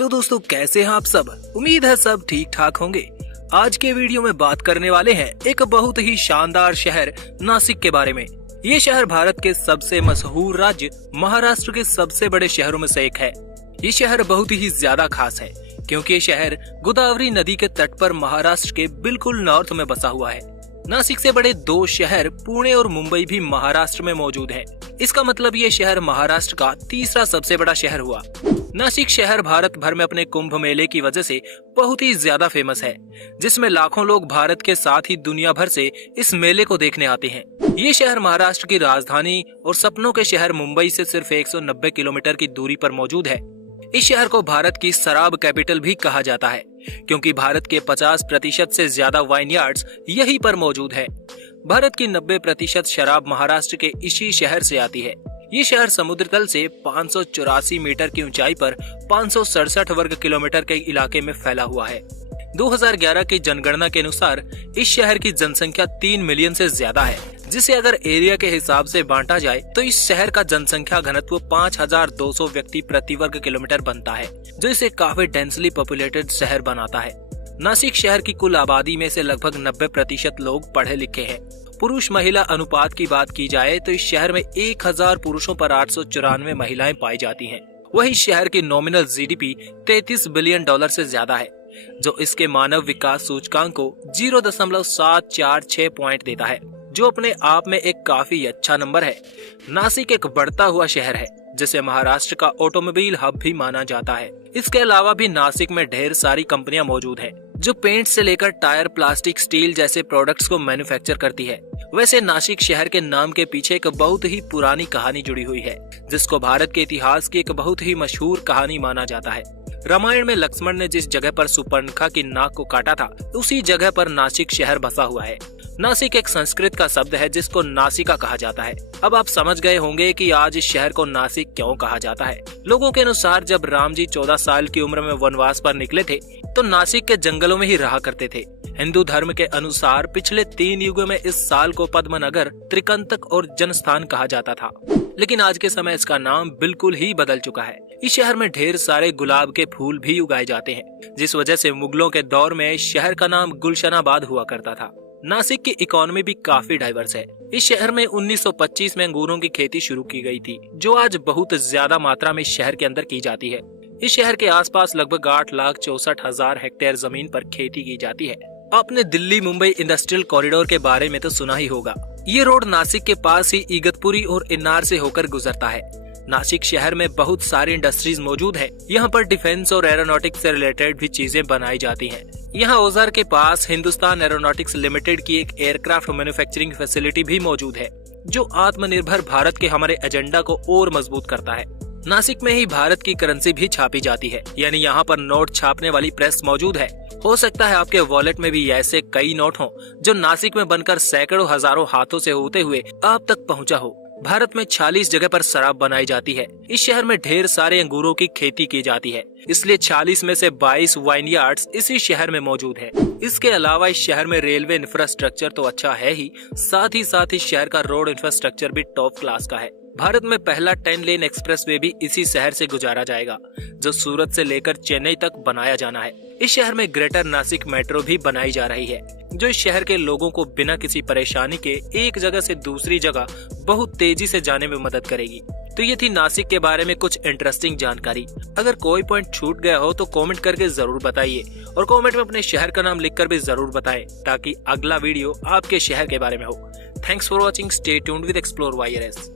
Hello दोस्तों, कैसे हैं आप सब। उम्मीद है सब ठीक ठाक होंगे। आज के वीडियो में बात करने वाले हैं एक बहुत ही शानदार शहर नासिक के बारे में। ये शहर भारत के सबसे मशहूर राज्य महाराष्ट्र के सबसे बड़े शहरों में से एक है। ये शहर बहुत ही ज्यादा खास है क्योंकि ये शहर गोदावरी नदी के तट पर महाराष्ट्र के बिल्कुल नॉर्थ में बसा हुआ है। नासिक से बड़े दो शहर पुणे और मुंबई भी महाराष्ट्र में मौजूद हैं। इसका मतलब ये शहर महाराष्ट्र का तीसरा सबसे बड़ा शहर हुआ। नासिक शहर भारत भर में अपने कुंभ मेले की वजह से बहुत ही ज्यादा फेमस है, जिसमें लाखों लोग भारत के साथ ही दुनिया भर से इस मेले को देखने आते हैं। ये शहर महाराष्ट्र की राजधानी और सपनों के शहर मुंबई से सिर्फ 190 किलोमीटर की दूरी पर मौजूद है। इस शहर को भारत की शराब कैपिटल भी कहा जाता है क्योंकि भारत के 50% से ज्यादा वाइन यार्ड्स यहीं पर मौजूद है। भारत की 90% शराब महाराष्ट्र के इसी शहर से आती है। ये शहर समुद्र तल से 584 मीटर की ऊंचाई पर 567 वर्ग किलोमीटर के इलाके में फैला हुआ है। 2011 की जनगणना के अनुसार इस शहर की जनसंख्या 3 मिलियन से ज्यादा है, जिसे अगर एरिया के हिसाब से बांटा जाए तो इस शहर का जनसंख्या घनत्व 5200 व्यक्ति प्रति वर्ग किलोमीटर बनता है, जो इसे काफी डेंसली पॉपुलेटेड शहर बनाता है। नासिक शहर की कुल आबादी में से लगभग 90% लोग पढ़े लिखे हैं। पुरुष महिला अनुपात की बात की जाए तो इस शहर में 1000 पुरुषों पर 894 महिलाएं पाई जाती हैं। वहीं शहर की नॉमिनल जीडीपी $33 बिलियन से ज्यादा है, जो इसके मानव विकास सूचकांक को 0.746 पॉइंट देता है, जो अपने आप में एक काफी अच्छा नंबर है। नासिक एक बढ़ता हुआ शहर है जिसे महाराष्ट्र का ऑटोमोबाइल हब भी माना जाता है। इसके अलावा भी नासिक में ढेर सारी कंपनियां मौजूद हैं, जो पेंट से लेकर टायर, प्लास्टिक, स्टील जैसे प्रोडक्ट्स को मैन्युफैक्चर करती है। वैसे नासिक शहर के नाम के पीछे एक बहुत ही पुरानी कहानी जुड़ी हुई है, जिसको भारत के इतिहास की एक बहुत ही मशहूर कहानी माना जाता है। रामायण में लक्ष्मण ने जिस जगह पर सुपर्णखा की नाक को काटा था, उसी जगह पर नासिक शहर बसा हुआ है। नासिक एक संस्कृत का शब्द है जिसको नासिका कहा जाता है। अब आप समझ गए होंगे कि आज इस शहर को नासिक क्यों कहा जाता है। लोगों के अनुसार जब राम जी 14 साल की उम्र में वनवास पर निकले थे तो नासिक के जंगलों में ही रहा करते थे। हिंदू धर्म के अनुसार पिछले 3 युगों में इस साल को पद्मनगर, त्रिकंतक और जनस्थान कहा जाता था, लेकिन आज के समय इसका नाम बिल्कुल ही बदल चुका है। इस शहर में ढेर सारे गुलाब के फूल भी उगाए जाते हैं, जिस वजह से मुगलों के दौर में इस शहर का नाम गुलशनाबाद हुआ करता था। नासिक की इकोनॉमी भी काफी डाइवर्स है। इस शहर में 1925 में अंगूरों की खेती शुरू की गई थी, जो आज बहुत ज्यादा मात्रा में इस शहर के अंदर की जाती है। इस शहर के आसपास लगभग 8,64,000 हेक्टेयर जमीन पर खेती की जाती है। आपने दिल्ली मुंबई इंडस्ट्रियल कॉरिडोर के बारे में तो सुना ही होगा। ये रोड नासिक के पास ही इगतपुरी और इन्नार से होकर गुजरता है। नासिक शहर में बहुत सारी इंडस्ट्रीज मौजूद है। यहाँ पर डिफेंस और एरोनॉटिक्स से रिलेटेड भी चीजें बनाई जाती हैं। यहाँ ओजार के पास हिंदुस्तान एरोनॉटिक्स लिमिटेड की एक एयरक्राफ्ट मैन्युफैक्चरिंग फैसिलिटी भी मौजूद है, जो आत्मनिर्भर भारत के हमारे एजेंडा को और मजबूत करता है। नासिक में ही भारत की करेंसी भी छापी जाती है, यानी यहाँ पर नोट छापने वाली प्रेस मौजूद है। हो सकता है आपके वॉलेट में भी ऐसे कई नोट हों जो नासिक में बनकर सैकड़ों हजारों हाथों से होते हुए आप तक पहुँचा हो। भारत में 46 जगह पर शराब बनाई जाती है। इस शहर में ढेर सारे अंगूरों की खेती की जाती है, इसलिए 40 में से 22 वाइन यार्ड्स इसी शहर में मौजूद है। इसके अलावा इस शहर में रेलवे इंफ्रास्ट्रक्चर तो अच्छा है ही, साथ ही इस शहर का रोड इंफ्रास्ट्रक्चर भी टॉप क्लास का है। भारत में पहला 10 लेन एक्सप्रेसवे भी इसी शहर से गुजारा जाएगा, जो सूरत से लेकर चेन्नई तक बनाया जाना है। इस शहर में ग्रेटर नासिक मेट्रो भी बनाई जा रही है, जो इस शहर के लोगों को बिना किसी परेशानी के एक जगह से दूसरी जगह बहुत तेजी से जाने में मदद करेगी। तो ये थी नासिक के बारे में कुछ इंटरेस्टिंग जानकारी। अगर कोई पॉइंट छूट गया हो तो कमेंट करके जरूर बताइए, और कमेंट में अपने शहर का नाम लिखकर भी जरूर बताएं, ताकि अगला वीडियो आपके शहर के बारे में हो। Thanks for watching. Stay tuned with explore YRS.